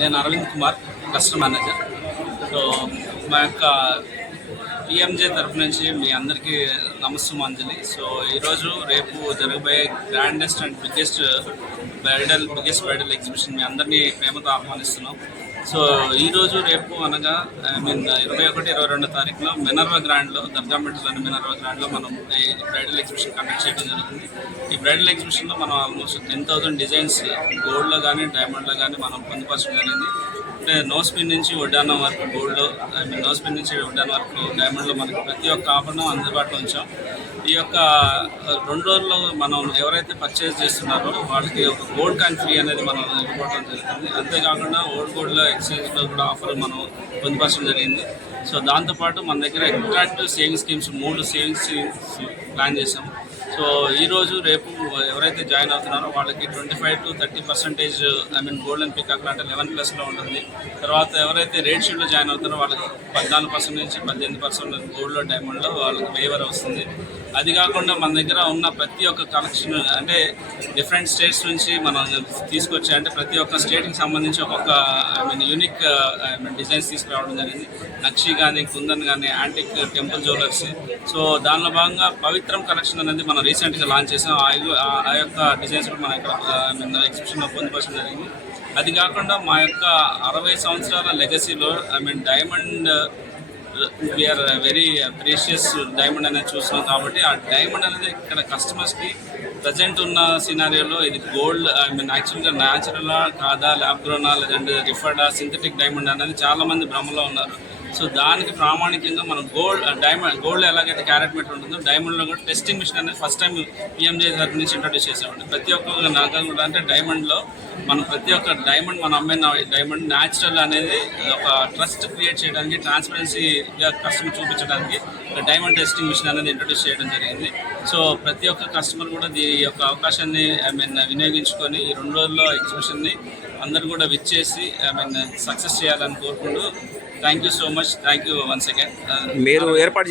నేను Arvind Kumar, cluster manager. So మా యొక్క పిఎంజే తరఫు నుంచి మీ అందరికీ నమస్సుమాంజలి. సో ఈరోజు రేపు జరగబోయే grandest and biggest bridal exhibition మీ అందరినీ ప్రేమతో ఆహ్వానిస్తున్నాం. సో ఈరోజు రేపు అనగా 21, 22 తారీఖులో మినర్వా గ్రాండ్లో, దర్గామిట్లోని మినర్వా గ్రాండ్లో మనం ఈ బ్రైడల్ ఎగ్జిబిషన్ కండక్ట్ చేయడం జరుగుతుంది. ఈ బ్రైడల్ ఎగ్జిబిషన్లో మనం ఆల్మోస్ట్ 10,000 డిజైన్స్ గోల్డ్లో కానీ డైమండ్లో కానీ మనం పొందుపరచడం జరిగింది. అంటే నో స్పిన్ నుంచి వడ్డానం వరకు గోల్డ్లో, నో స్పిన్ నుంచి వడ్డానం వరకు డైమండ్లో మనకి ప్రతి ఒక్క ఆభరణం అందుబాటులో ఉంచాం. ఈ యొక్క 2 రోజుల్లో మనం ఎవరైతే పర్చేజ్ చేస్తున్నారో వాళ్ళకి ఒక గోల్డ్ కాయిన్ ఫ్రీ అనేది మనం ఇవ్వడం జరుగుతుంది. అంతేకాకుండా ఓల్డ్ గోల్డ్లో ఎక్స్చేంజ్లో కూడా ఆఫర్ మనం పొందుపరచడం జరిగింది. సో దాంతోపాటు మన దగ్గర attractive saving schemes 3 saving schemes plan చేసాం. సో ఈరోజు రేపు ఎవరైతే జాయిన్ అవుతున్నారో వాళ్ళకి 25 to 30% గోల్డ్ అండ్ పికాక్ అంటే 11+లో ఉంటుంది. తర్వాత ఎవరైతే రేట్ షీట్లో జాయిన్ అవుతారో వాళ్ళకి 14% నుంచి 18% గోల్డ్లో డైమండ్లో వాళ్ళకి వేవర్ వస్తుంది. అది కాకుండా మన దగ్గర ఉన్న ప్రతి ఒక్క కలెక్షన్ అంటే డిఫరెంట్ స్టేట్స్ నుంచి మనం తీసుకొచ్చి, అంటే ప్రతి ఒక్క స్టేట్కి సంబంధించి ఒక్కొక్క యూనిక్ డిజైన్స్ తీసుకురావడం జరిగింది. నక్షి కానీ, కుందన్ కానీ, యాంటిక్ టెంపుల్ జ్యువెలర్స్. సో దానిలో భాగంగా పవిత్రం కలెక్షన్ అనేది మనం రీసెంట్గా లాంచ్ చేసాం. ఆ యొక్క డిజైన్స్ కూడా మన యొక్క ఎగ్జిబిషన్లో పొందుపరచడం జరిగింది. అది కాకుండా మా యొక్క 60 సంవత్సరాల లెగసీలో diamond we are very precious diamond అనేది చూస్తున్నాం. కాబట్టి ఆ డైమండ్ అనేది ఇక్కడ కస్టమర్స్కి ప్రజెంట్ ఉన్న సినారియోలో ఇది గోల్డ్ యాక్చువల్గా న్యాచురలా కాదా, ల్యాబ్ గ్రోనా, లేదంటే రిఫర్డా, సింథటిక్ డైమండ్ అనేది చాలామంది భ్రమలో ఉన్నారు. సో దానికి ప్రామాణికంగా మనం గోల్డ్ ఎలాగైతే క్యారెట్ మీటర్ ఉంటుందో డైమండ్లో కూడా టెస్టింగ్ మిషన్ అనేది ఫస్ట్ టైం పిఎంజే తరఫు నుంచి ఇంట్రొడ్యూస్ చేసామండి. ప్రతి ఒక్క నగ కూడా అంటే డైమండ్లో మనం ప్రతి ఒక్క డైమండ్ మనం అమ్మిన డైమండ్ న్యాచురల్ అనేది ఒక ట్రస్ట్ క్రియేట్ చేయడానికి, ట్రాన్స్పరెన్సీగా కస్టమర్ చూపించడానికి డైమండ్ టెస్టింగ్ మిషన్ అనేది ఇంట్రొడ్యూస్ చేయడం జరిగింది. సో ప్రతి ఒక్క కస్టమర్ కూడా దీని యొక్క అవకాశాన్ని వినియోగించుకొని ఈ 2 రోజుల్లో ఎగ్జిబిషన్ని అందరూ కూడా విచ్చేసి సక్సెస్ చేయాలని కోరుకుంటూ thank you so much. Thank you once again. మీరు ఏర్పాటు